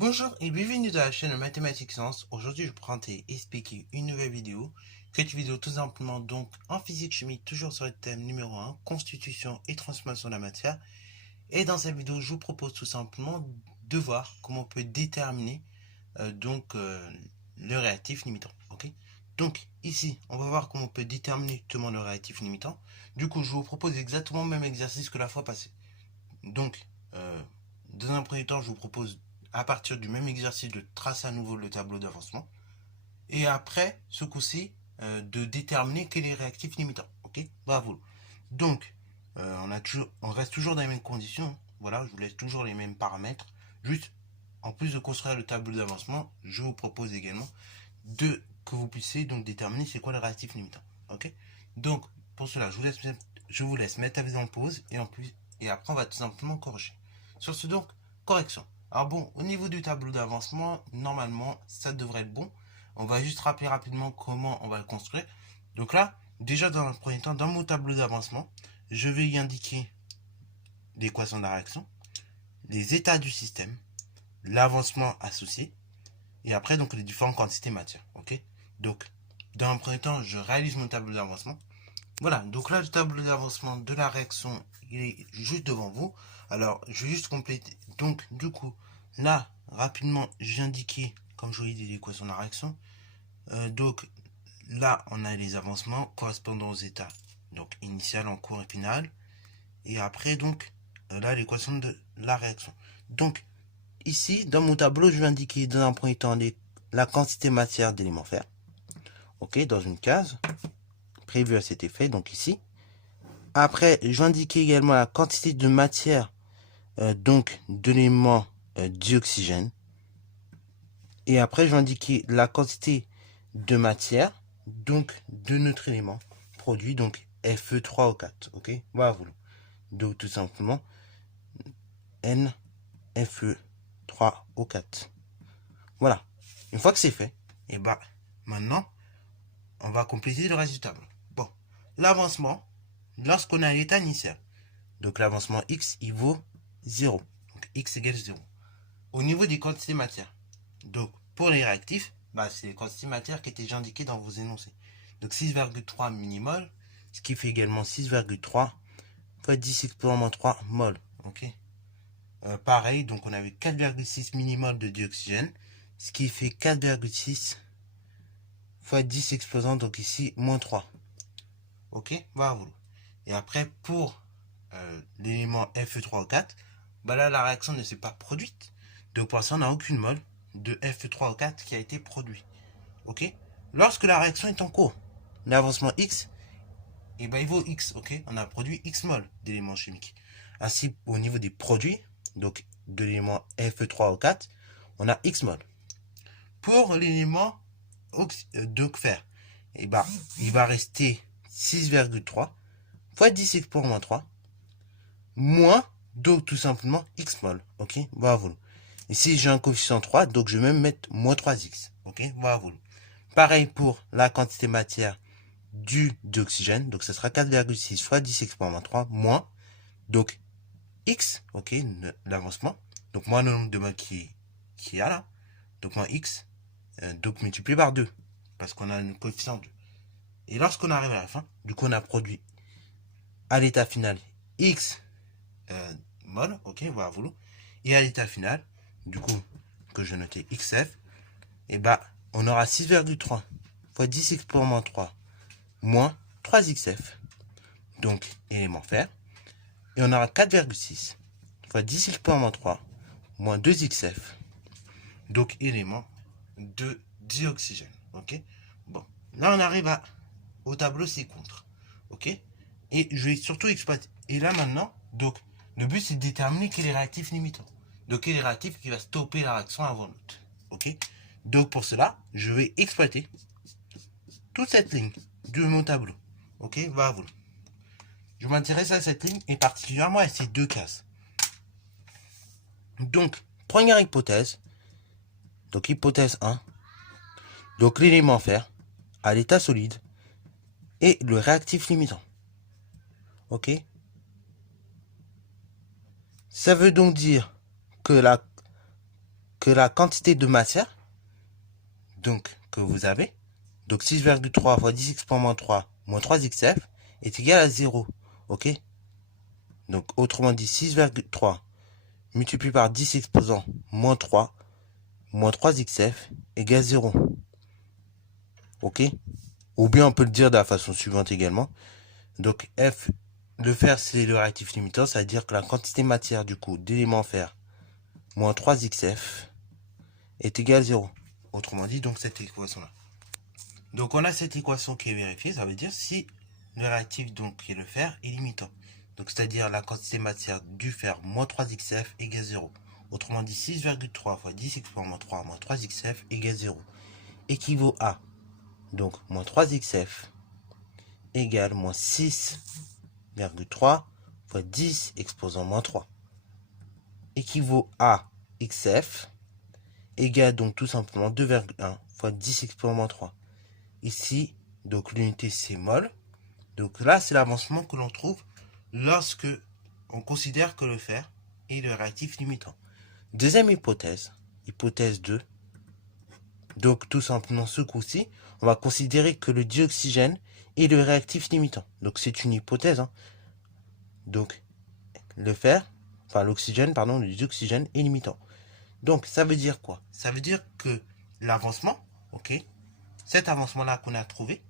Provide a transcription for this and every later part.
Bonjour et bienvenue dans la chaîne Mathématiques Sciences. Aujourd'hui, je prends et expliquer une nouvelle vidéo. Cette vidéo tout simplement donc en physique-chimie, toujours sur le thème numéro 1, constitution et transformation de la matière. Et dans cette vidéo, je vous propose tout simplement de voir comment on peut déterminer le réactif limitant. Ok. Donc ici, on va voir comment on peut déterminer justement le réactif limitant. Du coup, je vous propose exactement le même exercice que la fois passée. Donc, dans un premier temps, je vous propose à partir du même exercice de tracer à nouveau le tableau d'avancement. Et après, ce coup-ci, de déterminer quel est le réactif limitant. Ok. Bravo. Donc, on reste toujours dans les mêmes conditions. Voilà, je vous laisse toujours les mêmes paramètres. Juste, en plus de construire le tableau d'avancement, je vous propose également que vous puissiez donc déterminer c'est quoi le réactif limitant. Ok. Donc, pour cela, je vous laisse mettre la vidéo en pause et après, on va tout simplement corriger. Sur ce donc, correction. Alors bon, au niveau du tableau d'avancement, normalement, ça devrait être bon. On va juste rappeler rapidement comment on va le construire. Donc là, déjà dans un premier temps, dans mon tableau d'avancement, je vais y indiquer l'équation de la réaction, les états du système, l'avancement associé, et après donc les différentes quantités matière. Ok. Donc, dans un premier temps, je réalise mon tableau d'avancement. Voilà, donc là, le tableau d'avancement de la réaction, il est juste devant vous. Alors, je vais juste compléter. Donc, du coup, là, rapidement, j'ai indiqué, comme je vous l'ai dit, l'équation de la réaction. Donc, là, on a les avancements correspondant aux états. Donc, initial, en cours et final. Et après, donc, là, l'équation de la réaction. Donc, ici, dans mon tableau, je vais indiquer dans un premier temps la quantité matière d'éléments fer. Ok, dans une case prévue à cet effet, donc ici. Après, je vais indiquer également la quantité de matière, donc d'éléments dioxygène. Et après, je vais indiquer la quantité de matière, donc de notre élément produit, donc Fe3O4. Ok, voilà. Donc tout simplement NFe3O4. Voilà. Une fois que c'est fait, et bah maintenant, on va compléter le reste du tableau. Bon, l'avancement, lorsqu'on a l'état initial, donc l'avancement x, il vaut 0. Donc x égale 0. Au niveau des quantités matière, donc pour les réactifs, bah, c'est les quantités matière qui étaient déjà indiquées dans vos énoncés. Donc 6,3 millimol, ce qui fait également 6,3 fois 10 exponent 3 mol. Ok. Pareil, donc on avait 4,6 millimol de dioxygène, ce qui fait 4,6 fois 10 exposant, donc ici, moins 3. Ok, voilà. Et après, pour l'élément Fe3O4, bah là, la réaction ne s'est pas produite. Donc pour l'instant, on n'a aucune mole de Fe3O4 qui a été produit. Ok. Lorsque la réaction est en cours, l'avancement X, et ben il vaut X. Ok. On a produit X mol d'éléments chimiques. Ainsi, au niveau des produits, donc de l'élément Fe3O4, on a X mol. Pour l'élément fer, et ben il va rester 6,3 fois 10 exponent 3 moins, donc tout simplement x mol. Ok, bravo. Ici j'ai un coefficient 3, donc je vais même mettre moins 3x. Ok, bravo. Pareil pour la quantité matière du dioxygène, donc ce sera 4,6 fois 10 exponent 3 moins, donc x, ok, l'avancement, donc moins le nombre de moles qui est là, donc moins x, donc multiplié par 2, parce qu'on a un coefficient 2. Et lorsqu'on arrive à la fin, du coup on a produit à l'état final x mol, ok, voilà, et à l'état final, du coup, que je notais xf, et bah, on aura 6,3 fois 10 exponent 3 moins 3xf, donc élément fer, et on aura 4,6 fois 10 exponent 3 moins 2xf, donc élément de dioxygène, ok. Bon, là on arrive au tableau ci-contre, ok, et je vais surtout exploiter, et là maintenant, donc, le but, c'est de déterminer quel est le réactif limitant. Donc, quel est le réactif qui va stopper la réaction avant l'autre. Ok. Donc, pour cela, je vais exploiter toute cette ligne de mon tableau. Ok. Voilà. Je m'intéresse à cette ligne et particulièrement à ces deux cases. Donc, première hypothèse. Donc, hypothèse 1. Donc, l'élément fer à l'état solide et le réactif limitant. Ok. Ça veut donc dire que que la quantité de matière donc que vous avez, donc 6,3 fois 10 exponent 3 moins 3xf est égal à 0. Ok? Donc autrement dit 6,3 multiplié par 10 exposant moins 3 moins 3xf égale 0. Ok? Ou bien on peut le dire de la façon suivante également. Donc F, le fer c'est le réactif limitant, ça veut dire que la quantité matière du coup d'éléments fer moins 3xf est égale à 0. Autrement dit, donc cette équation-là. Donc on a cette équation qui est vérifiée, ça veut dire si le réactif donc qui est le fer est limitant. Donc c'est-à-dire la quantité matière du fer moins 3xf égale 0. Autrement dit 6,3 fois 10 exponent 3 moins 3xf égale 0. Équivaut à donc moins 3xf égale moins 6,3 fois 10 exposant moins 3. Équivaut à xf égale donc tout simplement 2,1 fois 10 exponent moins 3. Ici, donc l'unité c'est mol. Donc là, c'est l'avancement que l'on trouve lorsque on considère que le fer est le réactif limitant. Deuxième hypothèse, hypothèse 2. Donc tout simplement ce coup-ci, on va considérer que le dioxygène est le réactif limitant. Donc c'est une hypothèse. Donc le fer, enfin l'oxygène, pardon, le dioxygène est limitant. Donc ça veut dire quoi? Ça veut dire que l'avancement, ok, cet avancement-là qu'on a trouvé,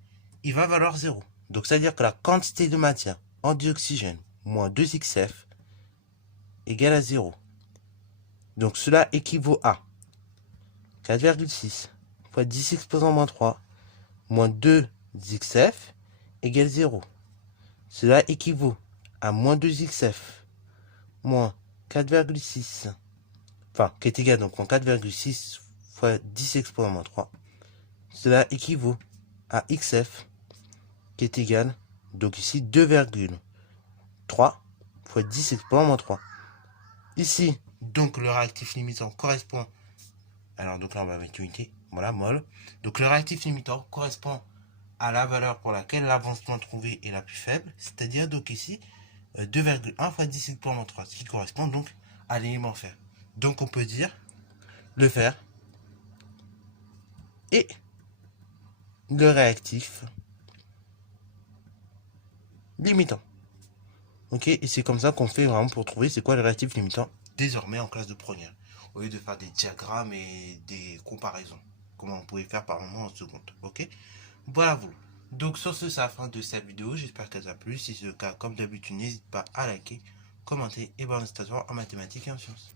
il va valoir 0. Donc ça veut dire que la quantité de matière en dioxygène moins 2xf égale à 0. Donc cela équivaut à 4,6 fois 10 exposant moins 3 moins 2xf égale 0. Cela équivaut à moins 2xf moins 4,6, enfin qui est égal donc en 4,6 fois 10 exposant moins 3. Cela équivaut à xf qui est égal, donc ici 2,3 fois 10 exponent moins 3. Ici, donc le réactif limitant correspond, alors donc là on va mettre unité, voilà, mol. Donc le réactif limitant correspond à la valeur pour laquelle l'avancement trouvé est la plus faible, c'est-à-dire donc ici 2,1 fois 10 exponent moins 3, ce qui correspond donc à l'élément fer. Donc on peut dire le fer et le réactif limitant. Ok, et c'est comme ça qu'on fait vraiment pour trouver c'est quoi le réactif limitant désormais en classe de première, au lieu de faire des diagrammes et des comparaisons, comme on pouvait faire par moment en seconde. Ok, voilà vous. Donc sur ce, c'est la fin de cette vidéo. J'espère qu'elle t'a plu. Si c'est le cas, comme d'habitude, n'hésite pas à liker, commenter et bonne station en mathématiques et en sciences.